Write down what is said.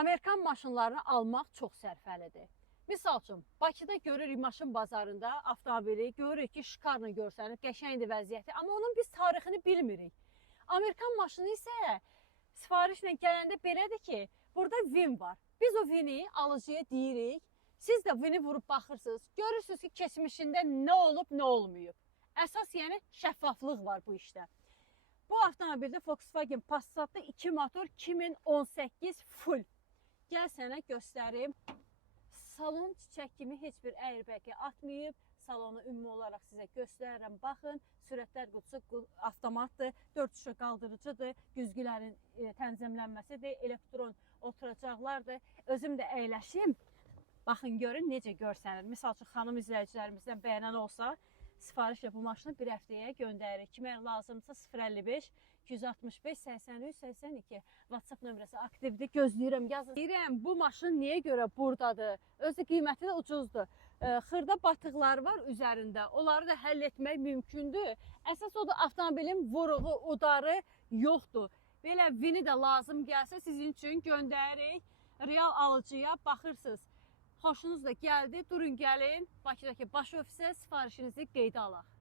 Amerikan maşınlarını almaq çox sərfəlidir. Misal üçün, Bakıda görürük maşın bazarında avtomobili, görürük ki, şikarla görsənir, qəşəngdir vəziyyəti, amma onun biz tarixini bilmirik. Amerikan maşını isə sifarişlə gələndə belədir ki, burada VIN var. Biz o VIN-i alıcıya deyirik, siz də VIN-i vurub baxırsınız, görürsünüz ki, keçmişində nə olub, nə olmayıb. Əsas yəni şəffaflıq var bu işdə. Bu avtomobildə Volkswagen Passat'da 2 motor 2018 full. Gəl sənə göstərim. Salon çiçək kimi heç bir airbag atmayıb. Salonu ümumi olaraq sizə göstərirəm. Baxın, sürətlər qutusu avtomatdır, 4 tuşa qaldırıcıdır, güzgülərin tənzimlənməsidir, elektron oturacaqlardır. Özüm də əyləşim. Baxın, görün necə görsənir. Misal üçün, xanım izləyicilərimizdən bəyənən olsa, sifarişlə bu maşını bir həftəyə göndəririk. Kimə lazımsa 055 265 83 82 WhatsApp nömrəsi aktivdir. Gözləyirəm, yazın. Deyirəm, bu maşın niyə görə buradadır? Özü qiyməti də ucuzdur. Xırda batıqları var üzərində. Onları da həll etmək mümkündür. Əsas o da avtomobilin vuruğu, udarı yoxdur. Belə VIN-i də lazım gəlsə sizin üçün göndəririk. Real alıcıya baxırsınız. Xoşunuz da gəldi, durun gəlin, Bakıdakı baş ofisə sifarişinizi qeydə alaq.